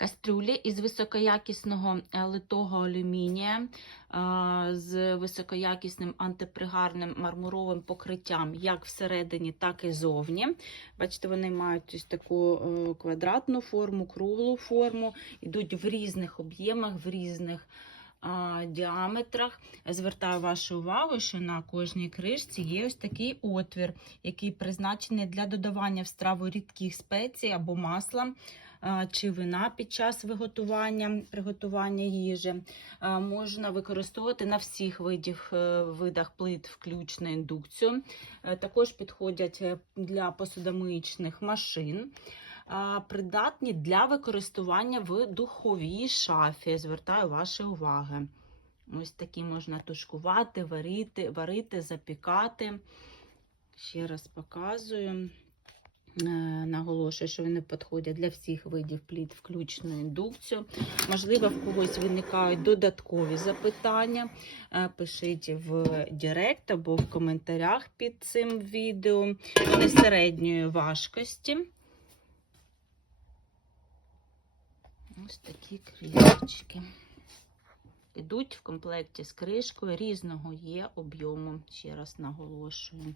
Кастрюлі із високоякісного е, литого алюмінія е, з високоякісним антипригарним мармуровим покриттям, як всередині, так і зовні. Бачите, вони мають ось таку е, квадратну форму, круглу форму, йдуть в різних об'ємах, в різних діаметрах. Звертаю вашу увагу, що на кожній кришці є ось такий отвір, який призначений для додавання в страву рідких спецій або масла. Чи вина під час виготування приготування їжі можна використовувати на всіх видів, е, видах плит, включно індукцію. Е, Також підходять е, для посудомиїчних машин придатні для використання в духовій шафі. Звертаю ваші уваги. Ось такі можна тушкувати, варити, варити, запікати. Ще раз показую. Е, Наголошую, що вони підходять для всіх видів пліт, включно індукцію. Можливо, в когось виникають додаткові запитання. Е, Пишіть в Директ або в коментарях під цим відео. Вони середньої важкості. Ось такі кришечки. Ідуть в комплекті з кришкою різного є об'єму, ще раз наголошую.